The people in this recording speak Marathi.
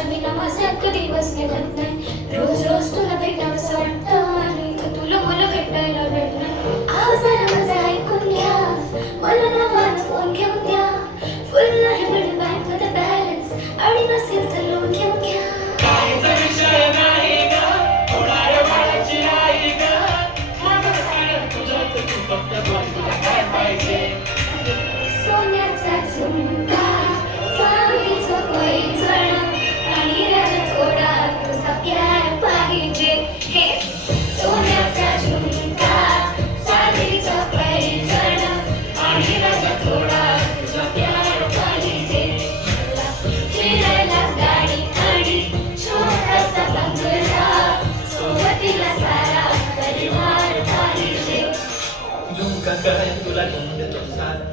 तुझ्या बिना माझ्यात कधी बसले जात नाही. रोज रोज तुला भेटावंसं वाटतं आणि तुला मला भेटायला भेट नाही. आवाजाला माझा ऐकून घ्या, मला नावानं फोन घेऊन द्या. फुल नाही मिळेल बँकमध्ये बॅलन्स आणि नसेल तर लोन घेऊन घ्या. काहीच विषय नाही ग, होणार बाळाची आई ग. माझं सारं तुझंच, तू फक्त बोल तुला काय पाहिजे. सोन्याचा झुमका, चांदीचं पैंजण आणि राजा थोडा तुझा प्यार पाहिजे. हे सोन्याचा झुमका, चांदीचं पैंजण आणि राजा थोडा तुझा प्यार पाहिजे. मला फिरायला गाडी आणि छोटासा बंगला, सोबतीला सारा परिवार पाहिजे. झुमका काय तुला घेऊन देतो साथ.